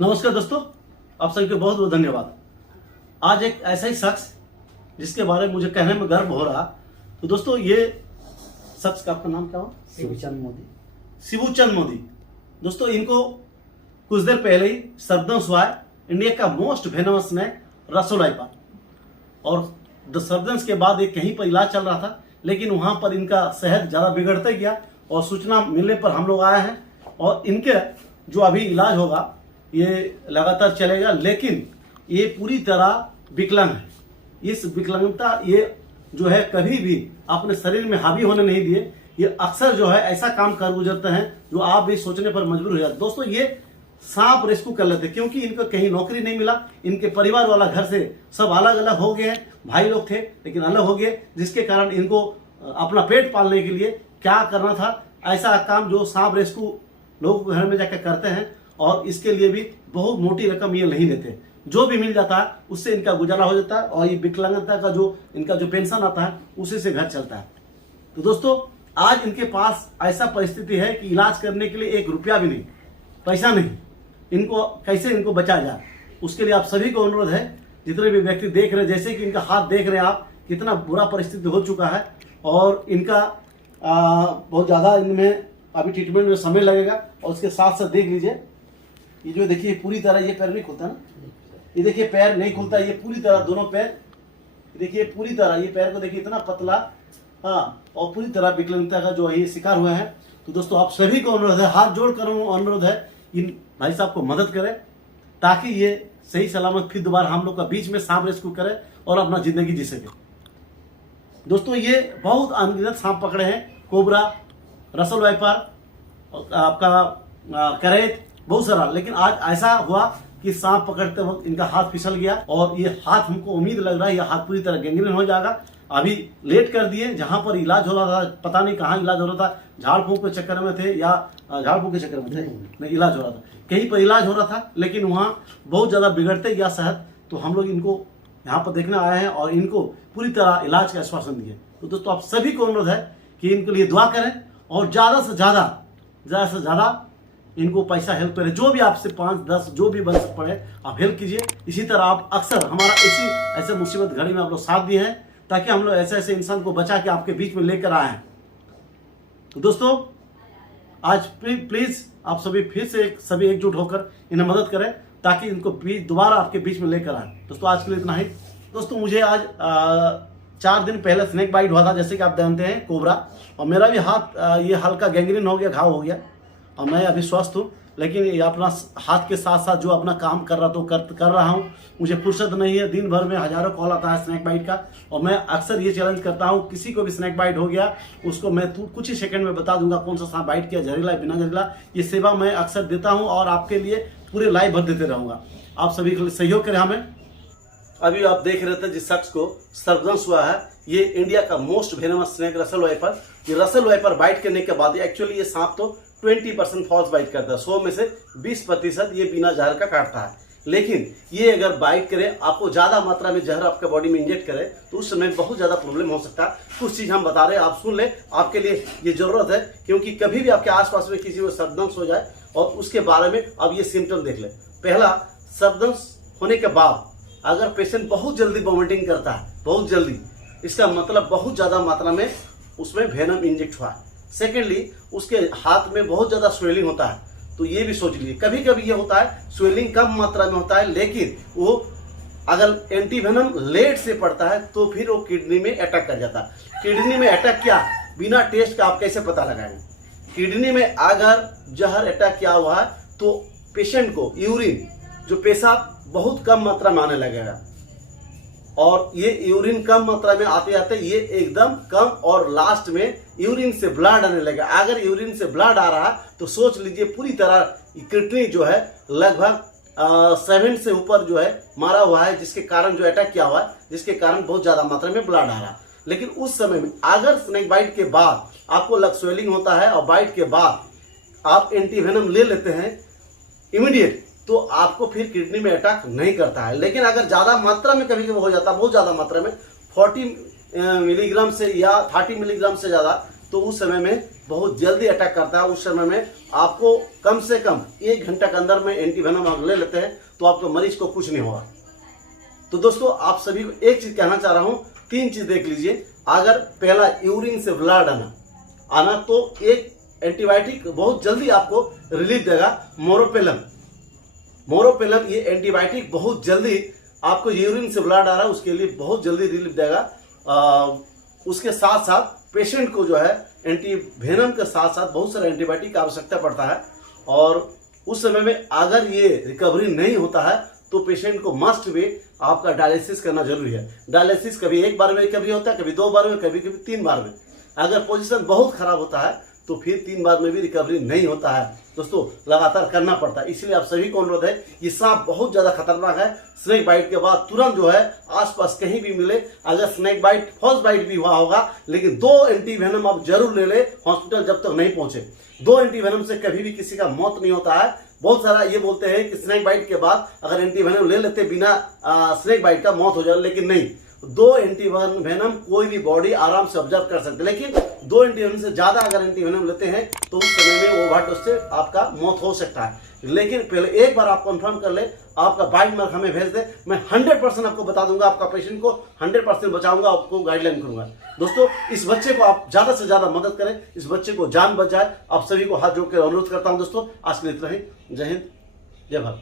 नमस्कार दोस्तों, आप सभी को बहुत बहुत धन्यवाद। आज एक ऐसा ही शख्स जिसके बारे में मुझे कहने में गर्व हो रहा। तो दोस्तों, ये शख्स का आपका नाम क्या हुआ? शिवचंद मोदी। शिवचंद मोदी। दोस्तों, इनको कुछ देर पहले ही सर्पदंश हुआ है। इंडिया का most venomous snake Russell viper, और सर्पदंश के बाद एक कहीं पर इलाज चल रहा था, लेकिन वहां पर इनका सेहत ज्यादा बिगड़ते गया और सूचना मिलने पर हम लोग आए हैं और इनके जो अभी इलाज होगा ये लगातार चलेगा। लेकिन ये पूरी तरह विकलांग है। इस विकलांगता ये जो है कभी भी अपने शरीर में हावी होने नहीं दिए। ये अक्सर जो है ऐसा काम कर गुजरते हैं जो आप भी सोचने पर मजबूर हो जाते। दोस्तों, ये सांप रेस्क्यू कर लेते क्योंकि इनको कहीं नौकरी नहीं मिला। इनके परिवार वाला घर से सब अलग अलग हो गए हैं। भाई लोग थे लेकिन अलग हो गए, जिसके कारण इनको अपना पेट पालने के लिए क्या करना था, ऐसा काम जो सांप रेस्क्यू लोग घर में जाकर करते हैं। और इसके लिए भी बहुत मोटी रकम ये नहीं देते। जो भी मिल जाता है उससे इनका गुजारा हो जाता है और ये विकलांगता का जो इनका जो पेंशन आता है उसी से घर चलता है। तो दोस्तों, आज इनके पास ऐसा परिस्थिति है कि इलाज करने के लिए 1 रुपया भी नहीं, पैसा नहीं। इनको कैसे इनको बचाया जाए, उसके लिए आप सभी को अनुरोध है, जितने भी व्यक्ति देख रहे हैं, जैसे कि इनका हाथ देख रहे हैं आप, कितना बुरा परिस्थिति हो चुका है और इनका बहुत ज़्यादा इनमें अभी ट्रीटमेंट में समय लगेगा। और उसके साथ साथ देख लीजिए, ये जो देखिए पूरी तरह ये पैर नहीं खुलता ना, ये देखिए पैर नहीं खुलता। ये पूरी तरह दोनों पैर देखिए, पूरी तरह ये पैर को देखिए, इतना पतला, हाँ, और पूरी तरह विकलांगता का जो ये शिकार हुए हैं। तो दोस्तों, आप सभी को अनुरोध है, हाथ जोड़ कर अनुरोध है, इन भाई साहब को मदद करें ताकि ये सही सलामत फिर दोबारा हम लोग का बीच में सांप रेस्क्यू करे और अपना जिंदगी जी सके। दोस्तों, ये बहुत अनगिनत सांप पकड़े हैं, कोबरा, रसल वाइपर, आपका करेत, बहुत सारा। लेकिन आज ऐसा हुआ कि सांप पकड़ते वक्त इनका हाथ फिसल गया और ये हाथ, हमको उम्मीद लग रहा है ये हाथ पूरी तरह गैंग्रीन हो जाएगा। अभी लेट कर दिए, जहां पर इलाज हो रहा था, पता नहीं कहाँ इलाज हो रहा था, झाड़ फूंक के चक्कर में थे या झाड़ फूंक के चक्कर में थे, नहीं, इलाज हो रहा था, कहीं पर इलाज हो रहा था, लेकिन वहाँ बहुत ज्यादा बिगड़ते गया सेहत। तो हम लोग इनको यहाँ पर देखने आए हैं और इनको पूरी तरह इलाज का आश्वासन दिए। तो दोस्तों, आप सभी को अनुरोध है कि इनके लिए दुआ करें और ज्यादा से ज्यादा इनको पैसा हेल्प करें। जो भी आपसे 5-10 जो भी बन पड़े आप हेल्प कीजिए। इसी तरह आप अक्सर हमारा इसी ऐसे मुसीबत घड़ी में आप लोग साथ दिए हैं ताकि हम लोग ऐसे इंसान को बचा के आपके बीच में लेकर आए हैं। तो दोस्तों, आज प्लीज आप सभी फिर से सभी एकजुट होकर इन्हें मदद करें ताकि इनको दोबारा आपके बीच में लेकर आए। दोस्तों, आज के लिए इतना ही। दोस्तों, मुझे आज 4 दिन पहले स्नेक बाइट हुआ था, जैसे कि आप जानते हैं, कोबरा, और मेरा भी हाथ ये हल्का गैंग्रीन हो गया, घाव हो गया और मैं अभी स्वस्थ हूँ। लेकिन ये अपना हाथ के साथ साथ जो अपना काम कर रहा तो कर रहा हूँ। मुझे फुर्सत नहीं है, दिन भर में हजारों कॉल आता है स्नैक बाइट का, और मैं अक्सर ये चैलेंज करता हूँ, किसी को भी स्नैक बाइट हो गया उसको मैं कुछ ही सेकंड में बता दूंगा कौन सा सांप बाइट किया, जहरीला बिना जहरीला। ये सेवा मैं अक्सर देता हूँ और आपके लिए पूरे लाइव भर देते रहूँगा। आप सभी के लिए सहयोग करें हमें। अभी आप देख रहे थे जिस शख्स को सर्पदंश हुआ है, ये इंडिया का most venomous snake Russell viper. ये रसल वाइपर बाइट करने के बाद एक्चुअली ये सांप तो 20% फॉल्स बाइट करता है, 100 में से 20% ये बिना जहर का काटता है। लेकिन ये अगर बाइट करे, आपको ज्यादा मात्रा में जहर आपके बॉडी में इंजेक्ट करे, तो उस समय बहुत ज्यादा प्रॉब्लम हो सकता है। कुछ चीज हम बता रहे हैं, आप सुन ले, आपके लिए ये जरूरत है, क्योंकि कभी भी आपके आसपास में किसी को सर्पदंश हो जाए और उसके बारे में अब ये सिम्टम देख ले। पहला, सर्पदंश होने के बाद अगर पेशेंट बहुत जल्दी वॉमिटिंग करता है, बहुत जल्दी, इसका मतलब बहुत ज्यादा मात्रा में उसमें वेनम इंजेक्ट हुआ है। सेकेंडली, उसके हाथ में बहुत ज्यादा स्वेलिंग होता है। तो ये भी सोच लीजिए, कभी कभी ये होता है स्वेलिंग कम मात्रा में होता है, लेकिन वो अगर एंटी वेनम लेट से पड़ता है तो फिर वो किडनी में अटैक कर जाता है। किडनी में अटैक क्या, बिना टेस्ट का आप कैसे पता लगाएंगे? किडनी में अगर जहर अटैक किया हुआ है तो पेशेंट को यूरिन, जो पेशाब, बहुत कम मात्रा में आने लगेगा, और ये यूरिन कम मात्रा में आते आते ये एकदम कम, और लास्ट में यूरिन से ब्लड आने लगेगा। अगर यूरिन से ब्लड आ रहा है तो सोच लीजिए पूरी तरह किडनी जो है लगभग 7 से ऊपर जो है मारा हुआ है, जिसके कारण जो अटैक किया हुआ है, जिसके कारण बहुत ज्यादा मात्रा में ब्लड आ रहा है। लेकिन उस समय में अगर स्नेक बाइट के बाद आपको लग स्वेलिंग होता है और बाइट के बाद आप एंटी वेनम ले लेते हैं इमीडिएट, तो आपको फिर किडनी में अटैक नहीं करता है। लेकिन अगर ज्यादा मात्रा में कभी कभी हो जाता है, बहुत ज्यादा मात्रा में 40 मिलीग्राम से या 30 मिलीग्राम से ज्यादा तो उस समय में बहुत जल्दी अटैक करता है। उस समय में आपको कम से कम 1 घंटा के अंदर में एंटीवेनम आप ले लेते हैं तो आपको मरीज को कुछ नहीं होगा। तो दोस्तों आप सभी को एक चीज कहना चाह रहा हूं, 3 चीज देख लीजिए। अगर पहला यूरिन से ब्लड आना तो एक एंटीबायोटिक बहुत जल्दी आपको रिलीफ देगा, मोरोपेलम ये एंटीबायोटिक बहुत जल्दी आपको यूरिन से ब्लड आ रहा है उसके लिए बहुत जल्दी रिलीफ देगा। उसके साथ साथ पेशेंट को जो है एंटीवेनम के साथ साथ बहुत सारा एंटीबायोटिक की आवश्यकता पड़ता है, और उस समय में अगर ये रिकवरी नहीं होता है तो पेशेंट को मस्ट भी आपका डायलिसिस करना जरूरी है। डायलिसिस कभी 1 बार में रिकवरी होता है, कभी 2 बार में, कभी 3 बार में। अगर पोजीशन बहुत खराब होता है तो फिर 3 बार में भी रिकवरी नहीं होता है। दोस्तों लगातार करना पड़ता है। इसलिए आप सभी को अनुरोध है, ये सांप बहुत ज्यादा खतरनाक है। स्नेक बाइट के बाद तुरंत जो है आसपास कहीं भी मिले, अगर स्नेक बाइट फर्स्ट बाइट भी हुआ होगा, लेकिन 2 एंटीवेनम आप जरूर ले ले हॉस्पिटल जब तक नहीं पहुंचे। 2 एंटीवेनम से कभी भी किसी का मौत नहीं होता है। बहुत सारा ये बोलते हैं कि स्नेक बाइट के बाद अगर एंटीवेनम ले लेते बिना स्नेक बाइट का मौत हो जाए, लेकिन नहीं, 2 एंटीवेनम कोई भी बॉडी आराम से ऑब्जर्व कर सकते, लेकिन 2 एंटीवेनम से ज्यादा अगर एंटीवेनम लेते हैं तो उस समय में ओवरडोज से आपका मौत हो सकता है। लेकिन पहले एक बार आप कंफर्म कर ले, आपका बाइट मार्क हमें भेज दे, मैं 100% आपको बता दूंगा, आपका पेशेंट को 100% बचाऊंगा, आपको गाइडलाइन करूंगा। दोस्तों इस बच्चे को आप ज्यादा से ज्यादा मदद करें, इस बच्चे को जान बच जाए। आप सभी को हाथ जोड़ कर अनुरोध करता हूं। दोस्तों आज के लिए इतना ही। जय हिंद, जय भारत।